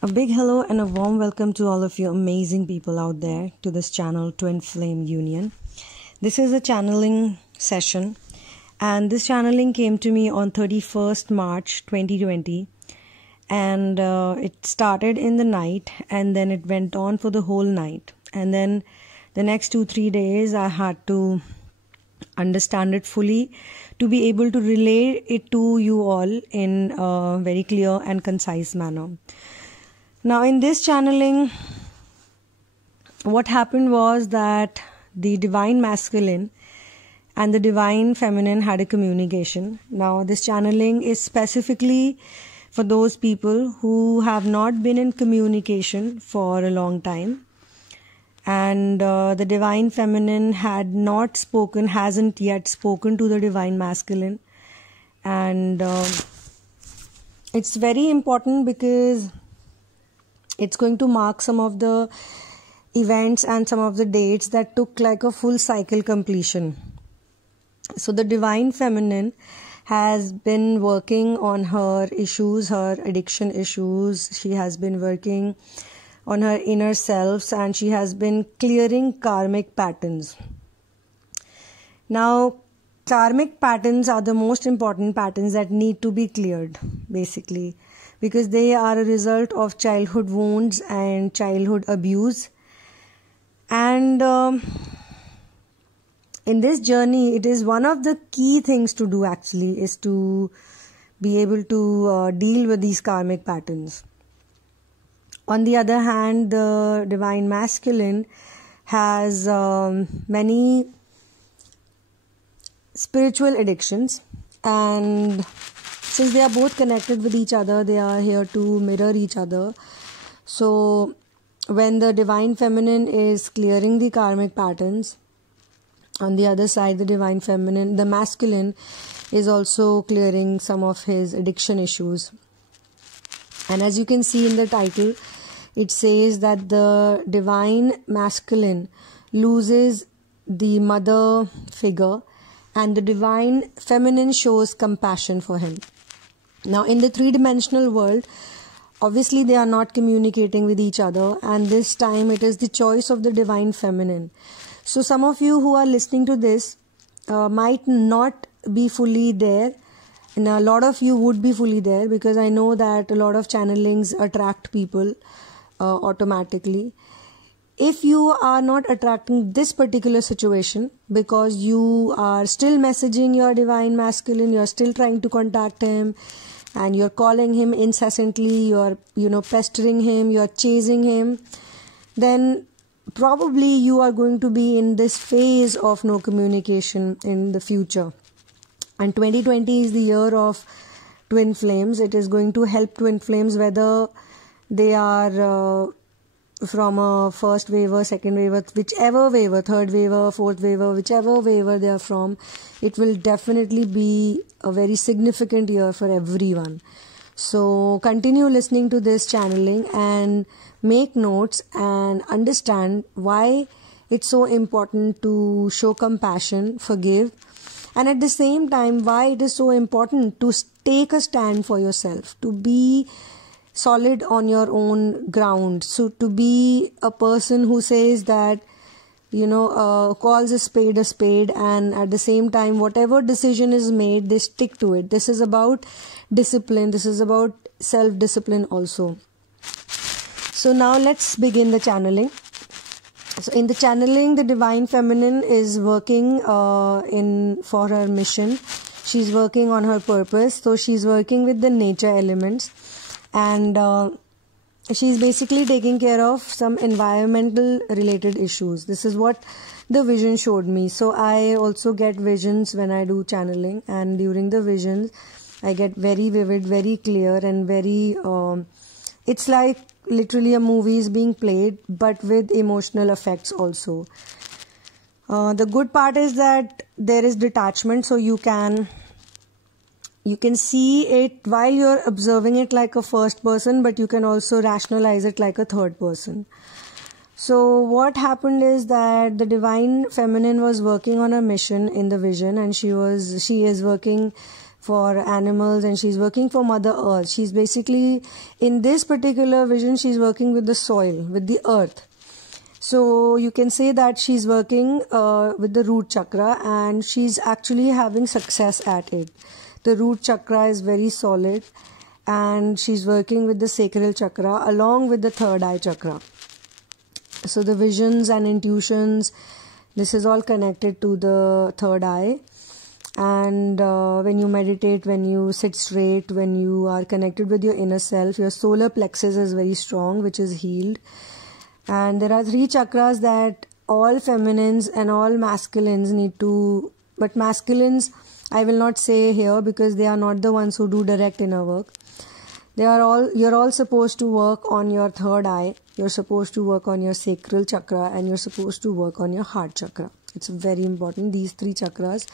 A big hello and a warm welcome to all of you amazing people out there to this channel Twin Flame Union. This is a channeling session, and this channeling came to me on 31st March 2020, and it started in the night and then it went on for the whole night, and then the next 2-3 days I had to understand it fully to be able to relay it to you all in a very clear and concise manner. Now, in this channeling, what happened was that the divine masculine and the divine feminine had a communication. Now, this channeling is specifically for those people who have not been in communication for a long time, and the divine feminine hasn't yet spoken to the divine masculine. And it's very important because it's going to mark some of the events and some of the dates that took like a full cycle completion. So the divine feminine has been working on her issues, her addiction issues. She has been working on her inner selves, and she has been clearing karmic patterns. Now, karmic patterns are the most important patterns that need to be cleared, basically, because they are a result of childhood wounds and childhood abuse. And in this journey, it is one of the key things to do actually is to be able to deal with these karmic patterns. On the other hand, the divine masculine has many spiritual addictions, and since they are both connected with each other, they are here to mirror each other. So when the divine feminine is clearing the karmic patterns, on the other side, the masculine is also clearing some of his addiction issues. And as you can see in the title, it says that the divine masculine loses the mother figure and the divine feminine shows compassion for him. Now, in the three-dimensional world, obviously they are not communicating with each other, and this time it is the choice of the divine feminine. So some of you who are listening to this might not be fully there, and a lot of you would be fully there, because I know that a lot of channelings attract people automatically. If you are not attracting this particular situation because you are still messaging your divine masculine, you're still trying to contact him, and you're calling him incessantly, you're pestering him, you're chasing him, then probably you are going to be in this phase of no communication in the future. And 2020 is the year of twin flames. It is going to help twin flames, whether they are from a first waver, second waver, whichever waver, third waver, fourth waver, whichever waver they are from. It will definitely be a very significant year for everyone. So continue listening to this channeling and make notes and understand why it's so important to show compassion, forgive, and at the same time why it is so important to take a stand for yourself, to be solid on your own ground. So to be a person who says that, calls a spade, and at the same time, whatever decision is made, they stick to it. This is about discipline. This is about self-discipline also. So now let's begin the channeling. So in the channeling, the divine feminine is working for her mission. She's working on her purpose. So she's working with the nature elements, and she's basically taking care of some environmental related issues. This is what the vision showed me. So I also get visions when I do channeling, and during the visions I get very vivid, very clear, and very it's like literally a movie is being played, but with emotional effects also. The good part is that there is detachment, so you can see it while you're observing it like a first person, but you can also rationalize it like a third person. So what happened is that the divine feminine was working on a mission in the vision, and she is working for animals, and she's working for Mother Earth. She's basically, in this particular vision, she's working with the soil, with the earth. So you can say that she's working with the root chakra, and she's actually having success at it. The root chakra is very solid, and she's working with the sacral chakra along with the third eye chakra. So the visions and intuitions, this is all connected to the third eye. And when you meditate, when you sit straight, when you are connected with your inner self, your solar plexus is very strong, which is healed. And there are 3 chakras that all feminines and all masculines need to, but masculines I will not say here because they are not the ones who do direct inner work. You're all supposed to work on your third eye, you're supposed to work on your sacral chakra, and you're supposed to work on your heart chakra. It's very important, these 3 chakras.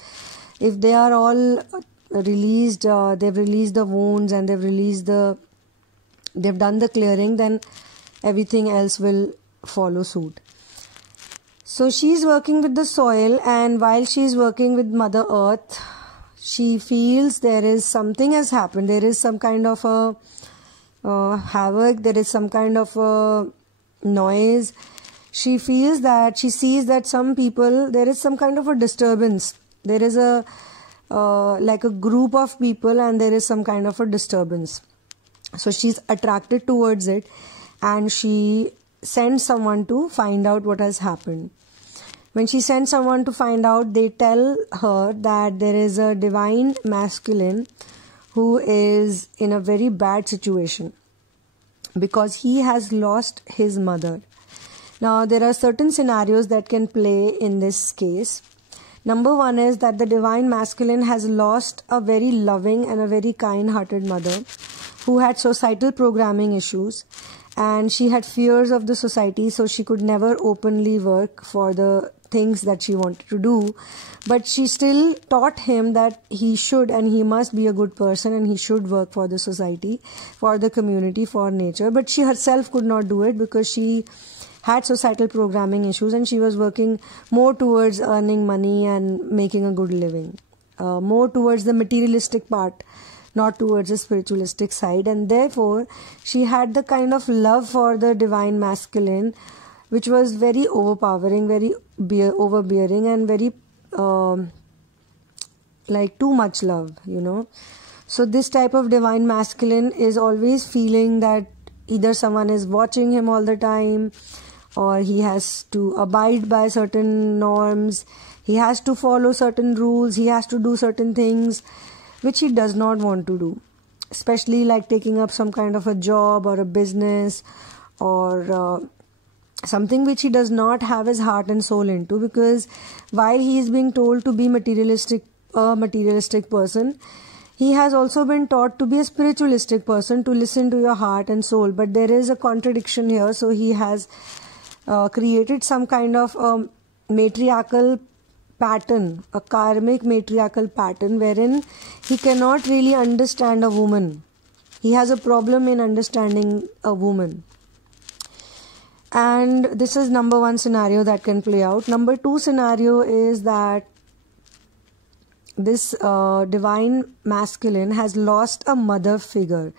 If they are all released, they've released the wounds and they've done the clearing, then everything else will follow suit. So she's working with the soil, and while she's working with Mother Earth, she feels there is something has happened. There is some kind of a havoc, there is some kind of a noise. She feels that, she sees that some people, there is some kind of a disturbance. There is like a group of people, and there is some kind of a disturbance. So she's attracted towards it, and she sends someone to find out what has happened. When she sends someone to find out, they tell her that there is a divine masculine who is in a very bad situation because he has lost his mother. Now, there are certain scenarios that can play in this case. Number 1 is that the divine masculine has lost a very loving and a very kind-hearted mother who had societal programming issues, and she had fears of the society, so she could never openly work for the things that she wanted to do. But she still taught him that he should and he must be a good person, and he should work for the society, for the community, for nature. But she herself could not do it because she had societal programming issues, and she was working more towards earning money and making a good living, more towards the materialistic part, not towards the spiritualistic side. And therefore she had the kind of love for the divine masculine which was very overpowering, very overbearing, and very like too much love, you know. So this type of divine masculine is always feeling that either someone is watching him all the time, or he has to abide by certain norms, he has to follow certain rules, he has to do certain things which he does not want to do, especially like taking up some kind of a job or a business, or something which he does not have his heart and soul into, because while he is being told to be a materialistic person, he has also been taught to be a spiritualistic person, to listen to your heart and soul. But there is a contradiction here, so he has created some kind of matriarchal pattern, a karmic matriarchal pattern, wherein he cannot really understand a woman. He has a problem in understanding a woman. And this is number 1 scenario that can play out. Number 2 scenario is that this divine masculine has lost a mother figure,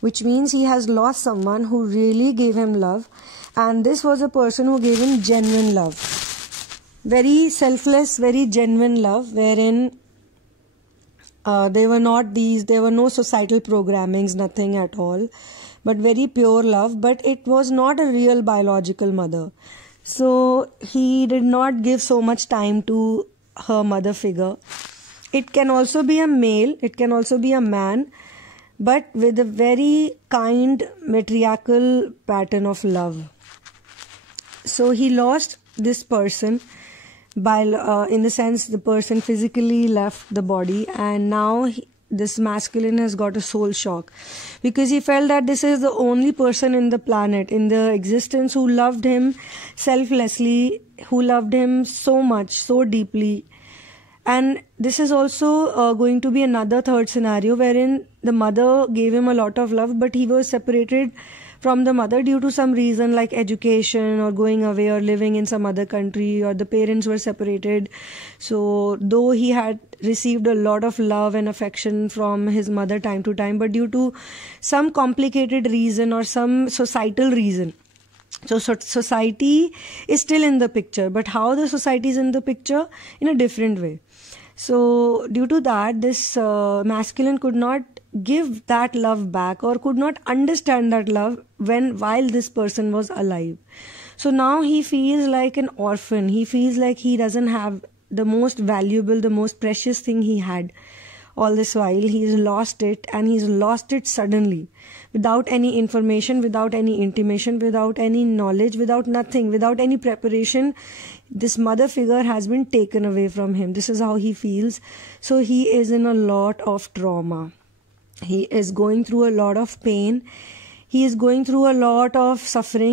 which means he has lost someone who really gave him love, and this was a person who gave him genuine love, very selfless, very genuine love, wherein there were no societal programmings, nothing at all, but very pure love. But it was not a real biological mother, so he did not give so much time to her mother figure. It can also be a male, it can also be a man, but with a very kind matriarchal pattern of love. So he lost this person by in the sense the person physically left the body, and now this masculine has got a soul shock, because he felt that this is the only person in the planet, in the existence, who loved him selflessly, who loved him so much, so deeply. And this is also going to be another third scenario wherein the mother gave him a lot of love, but he was separated from the mother due to some reason like education or going away or living in some other country, or the parents were separated. So though he had received a lot of love and affection from his mother time to time, but due to some complicated reason or some societal reason, so society is still in the picture, but how the society is in the picture? In a different way. So due to that, this masculine could not give that love back, or could not understand that love while this person was alive. So now he feels like an orphan. He feels like he doesn't have the most valuable, the most precious thing he had. All this while he's lost it, and he's lost it suddenly, without any information, without any intimation, without any knowledge, without nothing, without any preparation. This mother figure has been taken away from him. This is how he feels. So he is in a lot of trauma. He is going through a lot of pain. He is going through a lot of suffering.